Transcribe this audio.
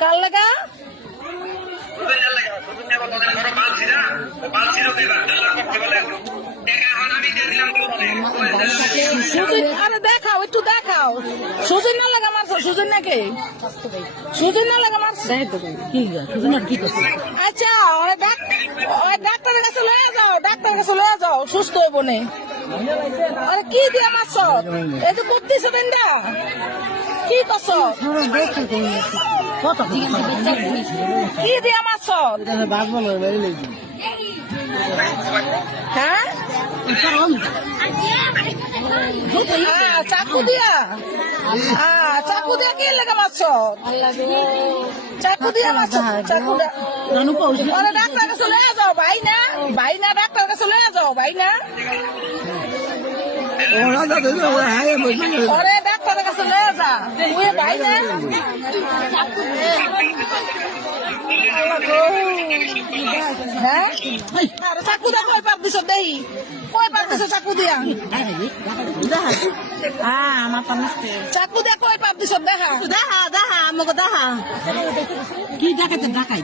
কার লাগা আরে দেখাও একটু দেখাও সুজন না লাগা মারছো সুজন নাকি সুজন না লাগা মারছে আচ্ছা ওই ডাক্তারের কাছে লয়ে যাও ডাক্তারের কাছে লয়ে যাও সুস্থ হইব নে আরে কি দিয়া মারছো এই যে করতেছে বেন্দা কি করছো কি দিয়া মারছো হ্যাঁ চাকু দিয়া চাকু দিয়া কি লেগে মারছো চাকু দিয়া মারছো চাকু আরে ডাক্তার কাছে লয়ে যাও ভাই না ডাক্তার কাছে লয়ে যাও ভাই না আরে ডাক্তারের কাছে লয়ে যা তুই ভাই না হ্যাঁ চাকু দিয়া কই পাপ দিছ দেই কই পাপ দিছ চাকু দিয়া চাকু দিয়া কই পাপ দিছ দেখা দেখা আমাকে দেখা কি দেখাতে দেখাই